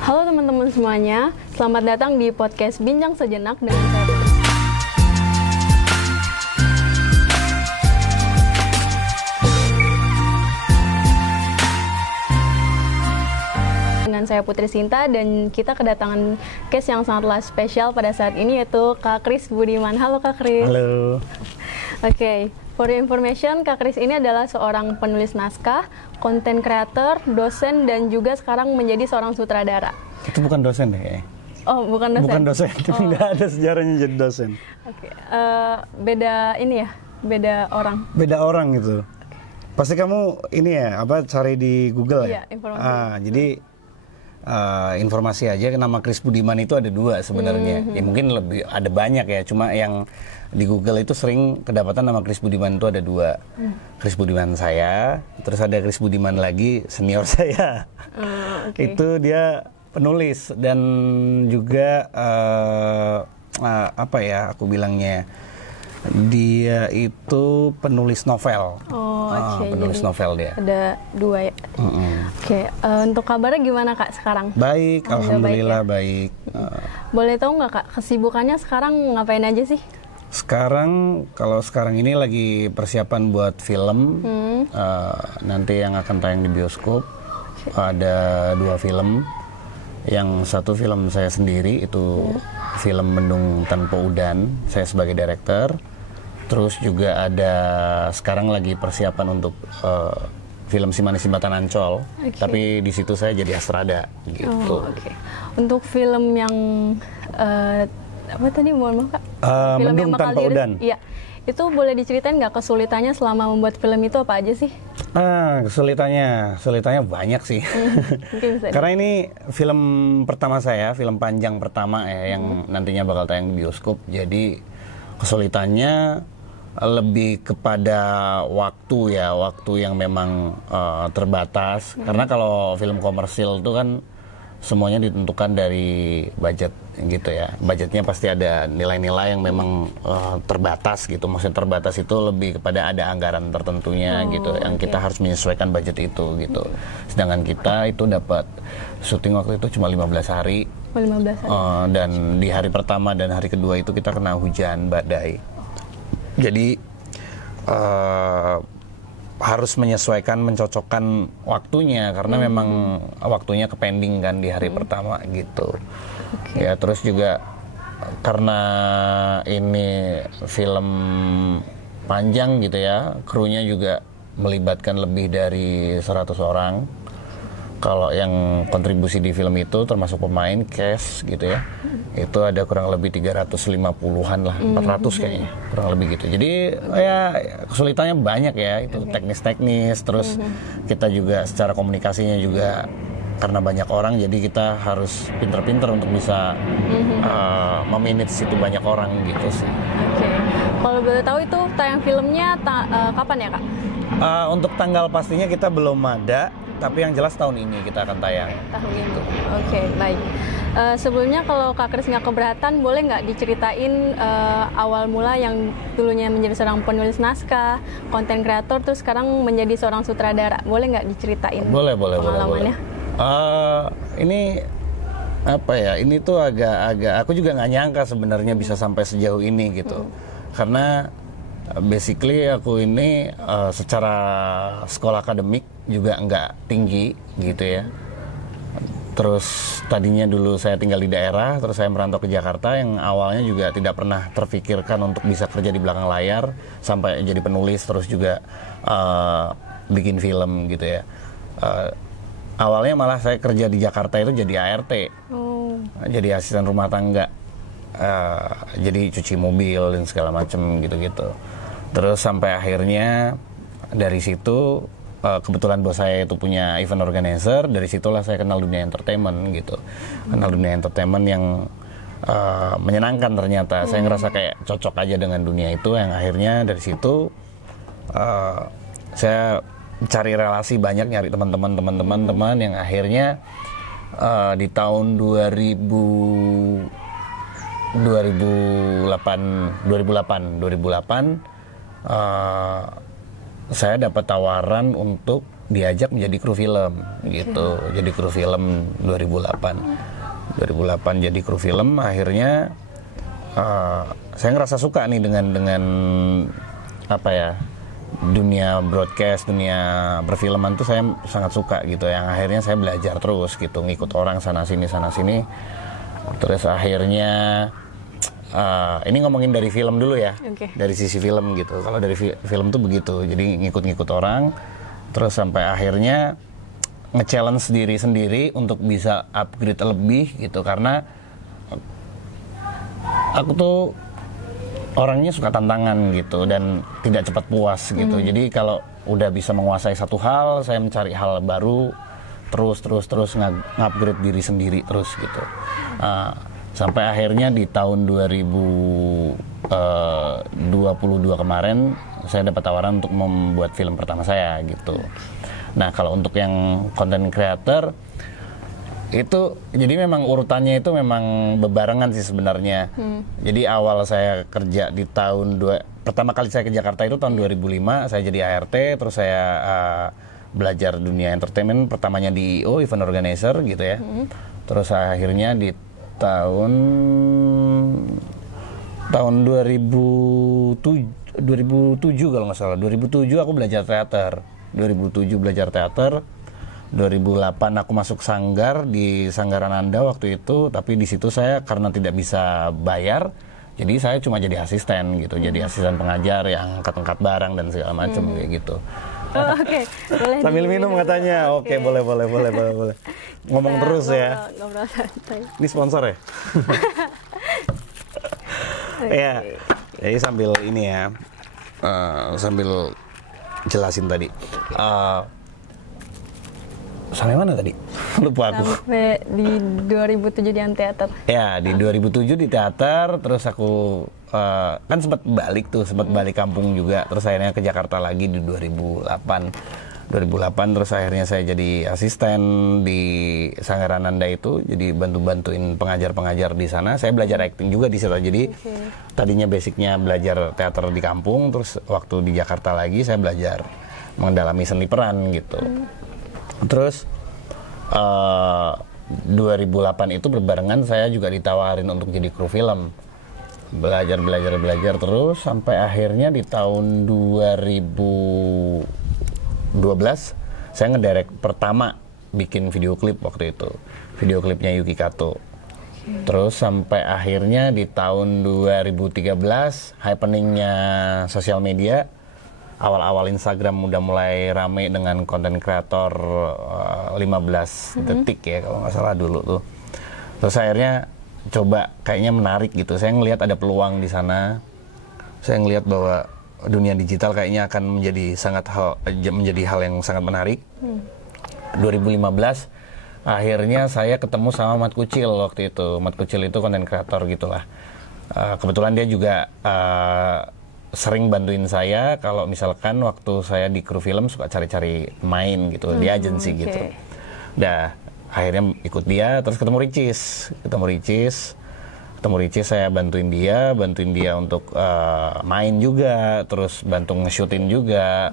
Halo teman-teman semuanya, selamat datang di podcast Bincang Sejenak dengan saya. Dengan saya Putri Sinta dan kita kedatangan case yang sangatlah spesial pada saat ini yaitu Kak Kris Budiman. Halo Kak Kris. Halo. Oke, for your information, Kak Kris ini adalah seorang penulis naskah, konten creator, dosen, dan juga sekarang menjadi seorang sutradara. Itu bukan dosen deh kayaknya. Oh, bukan dosen? Bukan dosen, nggak ada sejarahnya jadi dosen. Oke, beda ini ya, beda orang. Beda orang gitu. Pasti kamu ini ya, cari di Google ya? Iya, informasi. Jadi informasi aja, nama Kris Budiman itu ada 2 sebenarnya. Ya mungkin lebih, ada banyak ya, cuma yang di Google itu sering kedapatan nama Kris Budiman itu ada 2. Kris Budiman saya, terus ada Kris Budiman lagi senior saya. Okay. Itu dia penulis dan juga aku bilangnya, dia itu penulis novel. Penulis jadi novel dia. Ada 2 ya. Oke, untuk kabarnya gimana Kak sekarang? Baik, alhamdulillah baik. Boleh tahu nggak Kak, kesibukannya sekarang ngapain aja sih? Kalau sekarang ini lagi persiapan buat film, nanti yang akan tayang di bioskop. Ada 2 film. Yang satu film saya sendiri itu film Mendung Tanpa Udan, saya sebagai director. Terus juga ada sekarang lagi persiapan untuk film Si Manis Jembatan Ancol, tapi di situ saya jadi Astrada gitu. Untuk film yang apa tadi, mohon maaf Kak? Film Mendung Tanpa Udan. Iya. Itu boleh diceritain nggak kesulitannya selama membuat film itu apa aja sih? Kesulitannya banyak sih. Karena ini film pertama saya, film panjang pertama ya, yang nantinya bakal tayang di bioskop. Jadi kesulitannya lebih kepada waktu yang memang terbatas. Karena kalau film komersil itu kan semuanya ditentukan dari budget gitu ya. Budgetnya pasti ada nilai-nilai yang memang terbatas gitu. Maksudnya terbatas itu lebih kepada ada anggaran tertentunya gitu, yang kita harus menyesuaikan budget itu gitu. Sedangkan kita itu dapat syuting waktu itu cuma 15 hari. 15 hari. Dan di hari pertama dan hari kedua itu kita kena hujan badai. Jadi harus menyesuaikan, mencocokkan waktunya karena memang waktunya kepending kan di hari pertama gitu. Ya terus juga karena ini film panjang gitu ya, krunya juga melibatkan lebih dari 100 orang. Kalau yang kontribusi di film itu termasuk pemain, cast gitu ya, itu ada kurang lebih 350-an lah, 400 kayaknya, kurang lebih gitu. Jadi ya kesulitannya banyak ya, itu teknis-teknis, terus kita juga secara komunikasinya juga karena banyak orang, jadi kita harus pinter-pinter untuk bisa memanage itu banyak orang gitu sih. Kalau boleh tahu itu tayang filmnya kapan ya Kak? Untuk tanggal pastinya kita belum ada, tapi yang jelas tahun ini kita akan tayang. Tahun ini. Baik. Sebelumnya kalau Kak Kris nggak keberatan, boleh nggak diceritain awal mula yang dulunya menjadi seorang penulis naskah, konten kreator, terus sekarang menjadi seorang sutradara. Boleh nggak diceritain pengalamannya? Ini apa ya? Ini tuh agak aku juga nggak nyangka sebenarnya bisa sampai sejauh ini gitu. Karena basically aku ini secara sekolah akademik juga nggak tinggi gitu ya. Terus tadinya dulu saya tinggal di daerah, terus saya merantau ke Jakarta yang awalnya juga tidak pernah terfikirkan untuk bisa kerja di belakang layar, sampai jadi penulis, terus juga bikin film gitu ya. Awalnya malah saya kerja di Jakarta itu jadi ART, jadi asisten rumah tangga, jadi cuci mobil dan segala macam gitu-gitu. Terus sampai akhirnya dari situ kebetulan bos saya itu punya event organizer, dari situlah saya kenal dunia entertainment gitu. Kenal dunia entertainment yang menyenangkan ternyata. Saya ngerasa kayak cocok aja dengan dunia itu, yang akhirnya dari situ saya cari relasi banyak, nyari teman-teman yang akhirnya di tahun 2008 saya dapat tawaran untuk diajak menjadi kru film gitu. Jadi kru film 2008 jadi kru film. Akhirnya saya ngerasa suka nih dengan apa ya, dunia broadcast, dunia perfilman tuh saya sangat suka gitu. Yang akhirnya saya belajar terus gitu, ngikut orang sana sini. Terus akhirnya ini ngomongin dari film dulu ya, dari sisi film gitu. Kalau dari film tuh begitu, jadi ngikut-ngikut orang, terus sampai akhirnya nge-challenge diri sendiri untuk bisa upgrade lebih gitu. Karena aku tuh orangnya suka tantangan gitu dan tidak cepat puas gitu. Jadi kalau udah bisa menguasai satu hal, saya mencari hal baru, terus nge-upgrade diri sendiri terus gitu. Sampai akhirnya di tahun 2022 kemarin saya dapat tawaran untuk membuat film pertama saya gitu. Nah, kalau untuk yang content creator itu jadi memang urutannya itu memang bebarengan sih sebenarnya. Jadi awal saya kerja di pertama kali saya ke Jakarta itu tahun 2005, saya jadi ART, terus saya belajar dunia entertainment, pertamanya di IO, event organizer gitu ya. Terus akhirnya di tahun 2007 kalau nggak salah, 2007 aku belajar teater. 2008 aku masuk sanggar di Sanggaran Anda waktu itu, tapi di situ saya karena tidak bisa bayar, jadi saya cuma jadi asisten gitu, jadi asisten pengajar yang angkat-angkat barang dan segala macam kayak gitu. Oke, boleh. Sambil minum katanya. Oke, boleh. Ngomong terus ya. Ngobrol santai. Ini sponsor ya? Ya, jadi sambil ini ya, sambil jelasin tadi. Sampai mana tadi? Lupa aku. Sampai di 2007 di teater. Ya, di 2007 di teater, terus aku kan sempat balik kampung juga, terus akhirnya ke Jakarta lagi di 2008, terus akhirnya saya jadi asisten di Sanggaran Anda itu, jadi bantuin pengajar-pengajar di sana. Saya belajar acting juga di situ, jadi tadinya basicnya belajar teater di kampung, terus waktu di Jakarta lagi saya belajar mendalami seni peran gitu. Terus 2008 itu berbarengan saya juga ditawarin untuk jadi kru film. Belajar terus sampai akhirnya di tahun 2012 saya ngedirect pertama bikin video klip waktu itu. Video klipnya Yuki Kato. Terus sampai akhirnya di tahun 2013 happeningnya sosial media, awal-awal Instagram udah mulai rame dengan konten kreator 15 detik ya kalau nggak salah dulu tuh. Terus akhirnya coba kayaknya menarik gitu. Saya ngelihat ada peluang di sana. Saya ngelihat bahwa dunia digital kayaknya akan menjadi hal yang sangat menarik. 2015 akhirnya saya ketemu sama Mat Kucil waktu itu. Mat Kucil itu konten kreator gitulah. Kebetulan dia juga sering bantuin saya kalau misalkan waktu saya di kru film suka cari-cari main gitu di agensi gitu. Dah akhirnya ikut dia, terus ketemu Ricis, saya bantuin dia untuk main juga, terus bantu nge-shootin juga,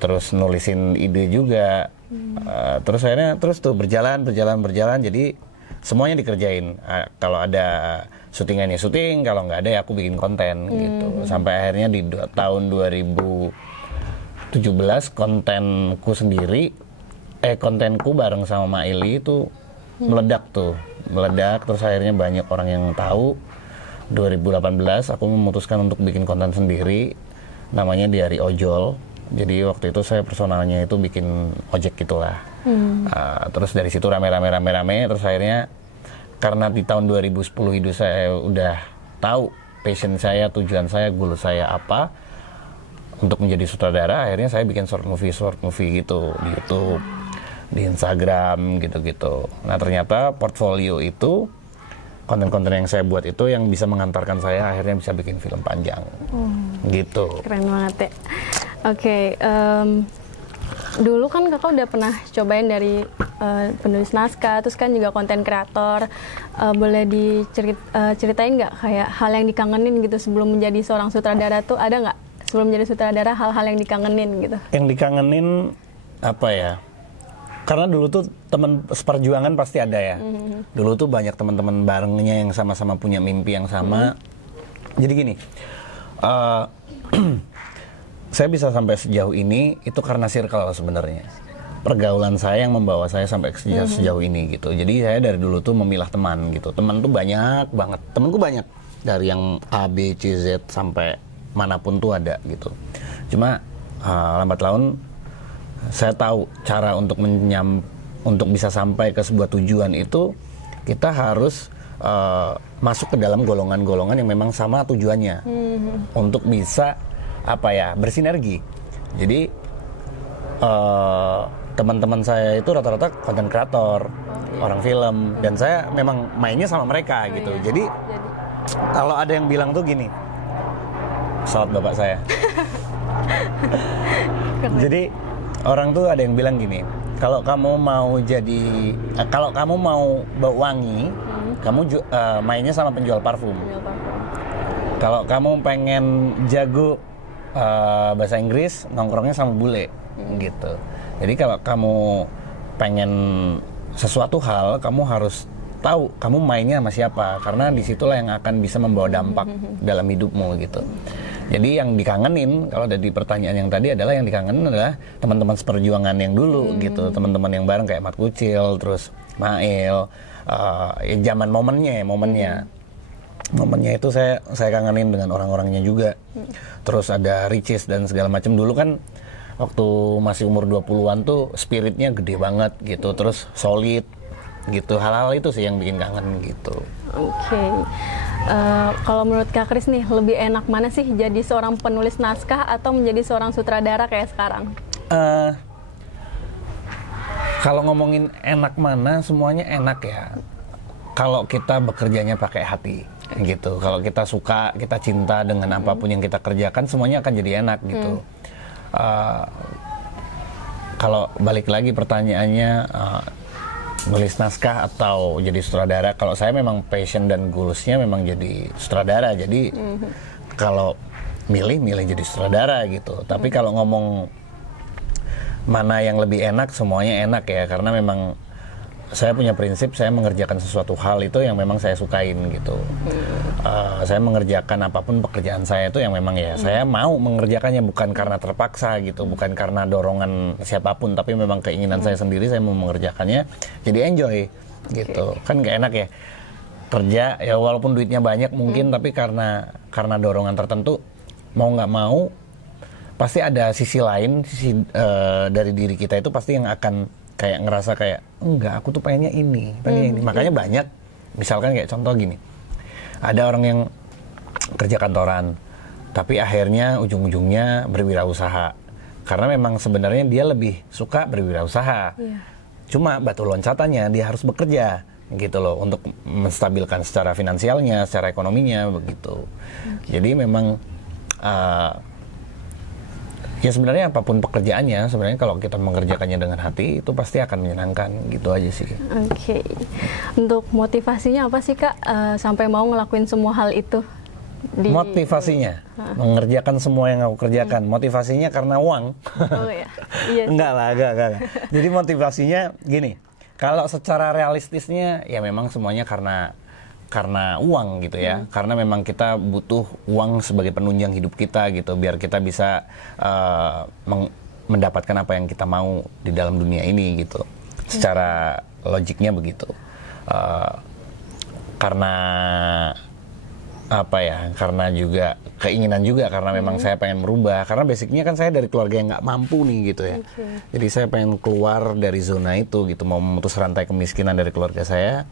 terus nulisin ide juga. Terus akhirnya tuh berjalan, jadi semuanya dikerjain. Kalau ada syutingan ya syuting, kalau nggak ada ya aku bikin konten gitu. Sampai akhirnya di tahun 2017 kontenku bareng sama Maili itu meledak, terus akhirnya banyak orang yang tahu. 2018 aku memutuskan untuk bikin konten sendiri, namanya Diari Ojol. Jadi waktu itu saya personalnya itu bikin ojek gitulah. Terus dari situ rame, terus akhirnya karena di tahun 2010 itu saya udah tahu passion saya, tujuan saya, goal saya apa untuk menjadi sutradara. Akhirnya saya bikin short movie gitu di YouTube, di Instagram gitu-gitu. Nah ternyata portfolio itu, konten-konten yang saya buat itu yang bisa mengantarkan saya akhirnya bisa bikin film panjang. Gitu. Keren banget ya. Oke, dulu kan kakak udah pernah cobain dari penulis naskah, terus kan juga konten kreator. Boleh diceritain nggak kayak hal yang dikangenin gitu sebelum menjadi seorang sutradara tuh ada nggak? Sebelum menjadi sutradara hal-hal yang dikangenin gitu? Yang dikangenin apa ya? Karena dulu tuh teman seperjuangan pasti ada ya. Dulu tuh banyak teman-teman barengnya yang sama-sama punya mimpi yang sama. Jadi gini, saya bisa sampai sejauh ini itu karena circle sebenarnya. Pergaulan saya yang membawa saya sampai sejauh ini gitu. Jadi saya dari dulu tuh memilah teman gitu. Teman tuh banyak banget. Temanku banyak dari yang A, B, C, Z sampai manapun tuh ada gitu. Cuma lambat laun saya tahu cara untuk bisa sampai ke sebuah tujuan itu kita harus masuk ke dalam golongan-golongan yang memang sama tujuannya untuk bisa apa ya bersinergi. Jadi teman-teman saya itu rata-rata konten kreator, orang film, dan saya memang mainnya sama mereka gitu. Jadi kalau ada yang bilang tuh gini, salat bapak saya. Jadi orang tuh ada yang bilang gini, kalau kamu mau bau wangi, kamu mainnya sama penjual parfum. Kalau kamu pengen jago bahasa Inggris, nongkrongnya sama bule, gitu. Jadi kalau kamu pengen sesuatu hal, kamu harus tahu kamu mainnya sama siapa, karena disitulah yang akan bisa membawa dampak dalam hidupmu gitu. Jadi yang dikangenin, kalau dari pertanyaan yang tadi adalah yang dikangenin adalah teman-teman seperjuangan yang dulu gitu, teman-teman yang bareng kayak Mat Kucil, terus Mail, zaman momennya itu saya kangenin dengan orang-orangnya juga. Terus ada Ricis dan segala macam. Dulu kan waktu masih umur 20-an tuh spiritnya gede banget gitu, terus solid gitu. Hal-hal itu sih yang bikin kangen gitu. Oke. Kalau menurut Kak Kris nih, lebih enak mana sih jadi seorang penulis naskah atau menjadi seorang sutradara kayak sekarang? Kalau ngomongin enak mana, semuanya enak ya. Kalau kita bekerjanya pakai hati gitu. Kalau kita suka, kita cinta dengan apapun yang kita kerjakan, semuanya akan jadi enak gitu. Kalau balik lagi pertanyaannya, nulis naskah atau jadi sutradara, kalau saya memang passion dan goalsnya memang jadi sutradara. Jadi kalau milih jadi sutradara gitu. Tapi kalau ngomong mana yang lebih enak, semuanya enak ya, karena memang saya punya prinsip, saya mengerjakan sesuatu hal itu yang memang saya sukain gitu. Saya mengerjakan apapun pekerjaan saya itu yang memang ya saya mau mengerjakannya, bukan karena terpaksa gitu, bukan karena dorongan siapapun, tapi memang keinginan saya sendiri, saya mau mengerjakannya, jadi enjoy gitu. Kan gak enak ya kerja ya walaupun duitnya banyak mungkin, tapi karena dorongan tertentu, mau nggak mau pasti ada sisi lain, dari diri kita itu pasti yang akan kayak ngerasa kayak enggak, aku tuh pengennya ini. Makanya banyak, misalkan kayak contoh gini, ada orang yang kerja kantoran tapi akhirnya ujung-ujungnya berwirausaha karena memang sebenarnya dia lebih suka berwirausaha. Cuma batu loncatannya dia harus bekerja gitu loh, untuk menstabilkan secara finansialnya, secara ekonominya begitu. Jadi memang ya sebenarnya apapun pekerjaannya, sebenarnya kalau kita mengerjakannya dengan hati itu pasti akan menyenangkan, gitu aja sih. Oke. Untuk motivasinya apa sih Kak sampai mau ngelakuin semua hal itu? Motivasinya mengerjakan semua yang aku kerjakan. Motivasinya karena uang. Oh ya. Iya. Enggak lah. Jadi motivasinya gini, kalau secara realistisnya ya memang semuanya karena uang gitu ya, karena memang kita butuh uang sebagai penunjang hidup kita gitu, biar kita bisa mendapatkan apa yang kita mau di dalam dunia ini gitu. Secara logiknya begitu. Karena apa ya? Karena juga keinginan juga, karena memang saya pengen merubah. Karena basicnya kan saya dari keluarga yang nggak mampu nih gitu ya. Jadi saya pengen keluar dari zona itu gitu, mau memutus rantai kemiskinan dari keluarga saya,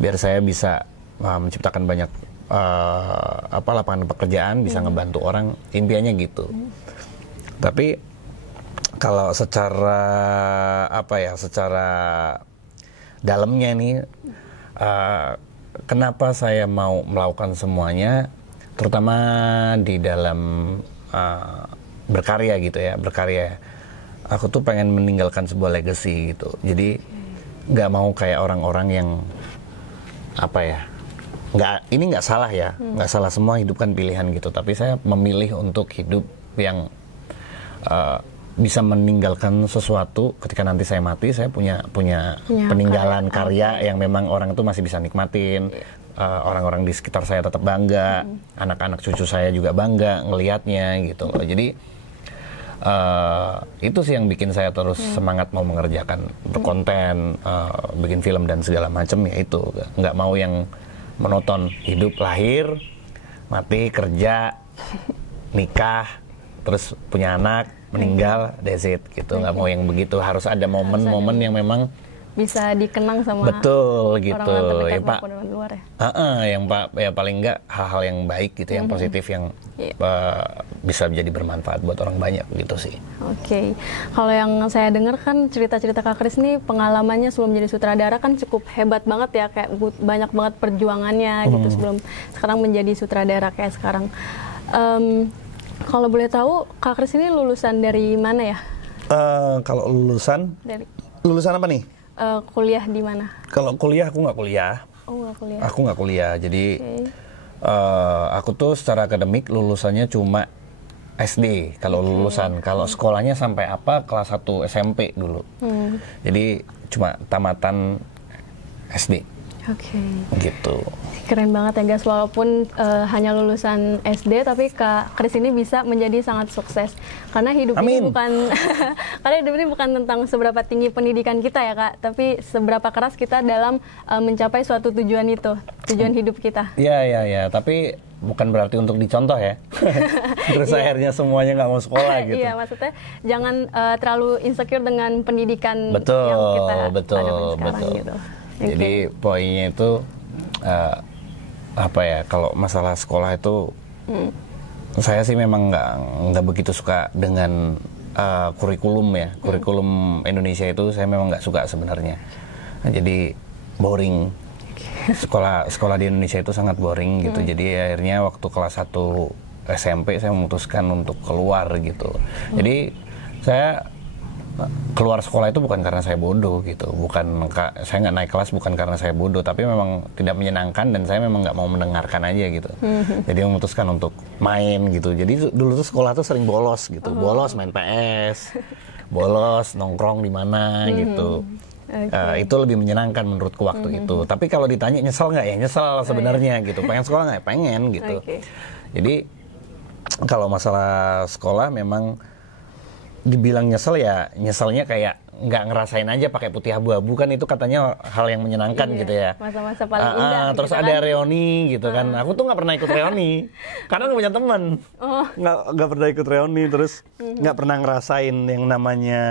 biar saya bisa menciptakan banyak lapangan pekerjaan, bisa ngebantu orang, impiannya gitu. Tapi kalau secara secara dalamnya nih, kenapa saya mau melakukan semuanya, terutama di dalam berkarya gitu ya, aku tuh pengen meninggalkan sebuah legacy gitu. Jadi nggak mau kayak orang-orang yang ini nggak salah ya, nggak salah, semua hidup kan pilihan gitu. Tapi saya memilih untuk hidup yang bisa meninggalkan sesuatu ketika nanti saya mati, saya punya peninggalan karya yang memang orang itu masih bisa nikmatin. Orang-orang di sekitar saya tetap bangga, anak-anak cucu saya juga bangga ngelihatnya gitu loh. Jadi itu sih yang bikin saya terus semangat mau mengerjakan berkonten, bikin film dan segala macam, ya itu. Nggak mau yang monoton, hidup lahir, mati, kerja, nikah, terus punya anak, meninggal, that's it gitu. Nggak mau yang begitu, harus ada momen-momen yang memang bisa dikenang sama betul gitu orang-orang terdekat ya Pak. maupun orang luar ya. Yang Pak ya paling enggak hal-hal yang baik gitu, yang positif, yang bisa menjadi bermanfaat buat orang banyak gitu sih. Oke. Kalau yang saya dengar kan cerita-cerita Kak Kris nih, pengalamannya sebelum jadi sutradara kan cukup hebat banget ya, kayak banyak banget perjuangannya gitu sebelum sekarang menjadi sutradara kayak sekarang. Kalau boleh tahu Kak Kris ini lulusan dari mana ya? Kalau lulusan apa nih? Kuliah di mana? Kalau kuliah aku nggak kuliah. Oh, nggak kuliah. Aku nggak kuliah. Jadi aku tuh secara akademik lulusannya cuma SD. Kalau lulusan, kalau sekolahnya sampai apa kelas 1 SMP dulu. Jadi cuma tamatan SD. Oke. Gitu. Keren banget ya guys, walaupun hanya lulusan SD, tapi Kak Kris ini bisa menjadi sangat sukses. Karena hidup ini bukan karena hidup ini bukan tentang seberapa tinggi pendidikan kita ya Kak, tapi seberapa keras kita dalam mencapai suatu tujuan itu, tujuan hidup kita. Iya, tapi bukan berarti untuk dicontoh ya. Terus akhirnya semuanya nggak mau sekolah gitu. Iya, maksudnya jangan terlalu insecure dengan pendidikan betul, yang kita hadapi sekarang gitu. Jadi poinnya itu apa ya, kalau masalah sekolah itu saya sih memang nggak begitu suka dengan kurikulum ya, kurikulum Indonesia itu saya memang nggak suka sebenarnya. Jadi boring, sekolah di Indonesia itu sangat boring gitu. Jadi akhirnya waktu kelas 1 SMP saya memutuskan untuk keluar gitu. Jadi saya keluar sekolah itu bukan karena saya bodoh gitu, saya nggak naik kelas bukan karena saya bodoh, tapi memang tidak menyenangkan dan saya memang nggak mau mendengarkan aja gitu. Jadi memutuskan untuk main gitu. Jadi dulu tuh sekolah tuh sering bolos gitu, bolos main PS, bolos nongkrong di mana gitu. Itu lebih menyenangkan menurutku waktu itu. Tapi kalau ditanya nyesel nggak ya, nyesel sebenarnya gitu. Pengen sekolah nggak? Pengen gitu. Jadi kalau masalah sekolah memang dibilang nyesel ya, nyeselnya kayak nggak ngerasain aja pakai putih abu-abu, kan itu katanya hal yang menyenangkan gitu ya. Masa-masa paling indah. Terus gitu ada kan? reuni gitu kan. Aku tuh nggak pernah ikut reuni karena nggak punya teman. Nggak pernah ikut reuni, terus nggak pernah ngerasain yang namanya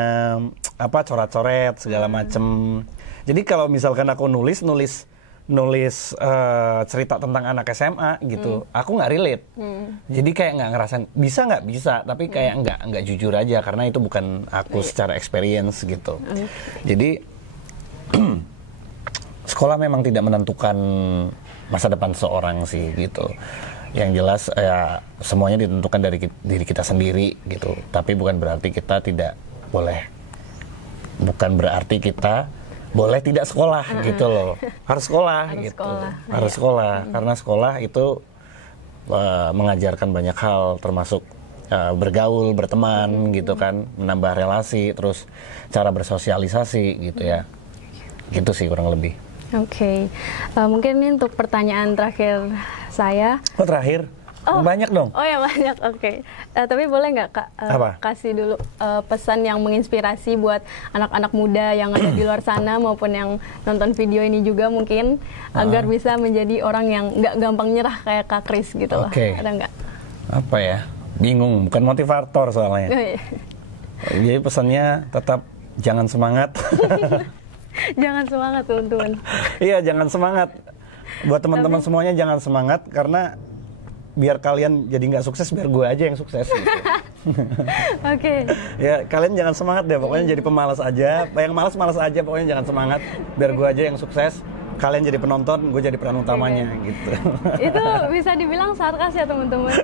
apa coret-coret segala macem. Jadi kalau misalkan aku nulis cerita tentang anak SMA gitu, aku nggak relate. Jadi kayak nggak ngerasain, nggak bisa, tapi kayak nggak jujur aja karena itu bukan aku secara experience gitu. Jadi sekolah memang tidak menentukan masa depan seorang sih gitu. Yang jelas ya semuanya ditentukan dari diri kita sendiri gitu. Tapi bukan berarti kita tidak boleh, bukan berarti kita boleh tidak sekolah gitu loh. Harus sekolah gitu. Harus sekolah karena sekolah itu mengajarkan banyak hal, termasuk bergaul, berteman gitu kan, menambah relasi, terus cara bersosialisasi gitu ya. Gitu sih kurang lebih. Oke. Mungkin ini untuk pertanyaan terakhir saya. Oh, terakhir? Banyak dong. Oh ya banyak, oke. Tapi boleh nggak Kak kasih dulu pesan yang menginspirasi buat anak-anak muda yang ada di luar sana maupun yang nonton video ini juga mungkin agar bisa menjadi orang yang nggak gampang nyerah kayak Kak Kris gitu loh. Ada nggak? Apa ya? Bingung, bukan motivator soalnya. Jadi pesannya tetap jangan semangat. Jangan semangat teman-teman. Iya, jangan semangat. Buat teman-teman semuanya jangan semangat, karena biar kalian jadi nggak sukses, biar gue aja yang sukses gitu. Oke. Ya kalian jangan semangat deh, pokoknya jadi pemalas aja. Yang malas aja, pokoknya jangan semangat. Biar gue aja yang sukses, kalian jadi penonton, gue jadi peran utamanya gitu. Itu bisa dibilang sarkas ya teman-teman.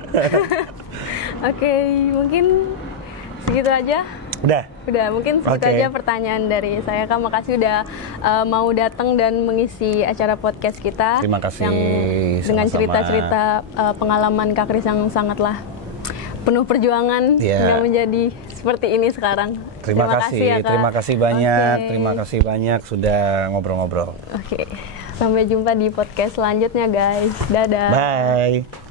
Oke, mungkin segitu aja. Udah, mungkin segitu aja pertanyaan dari saya. Kak, makasih udah mau datang dan mengisi acara podcast kita. Terima kasih. Yang dengan cerita-cerita pengalaman Kak Kris yang sangatlah penuh perjuangan hingga menjadi seperti ini sekarang. Terima kasih ya, Kak. Terima kasih banyak. Terima kasih banyak sudah ngobrol-ngobrol. Oke. Sampai jumpa di podcast selanjutnya, guys. Dadah. Bye.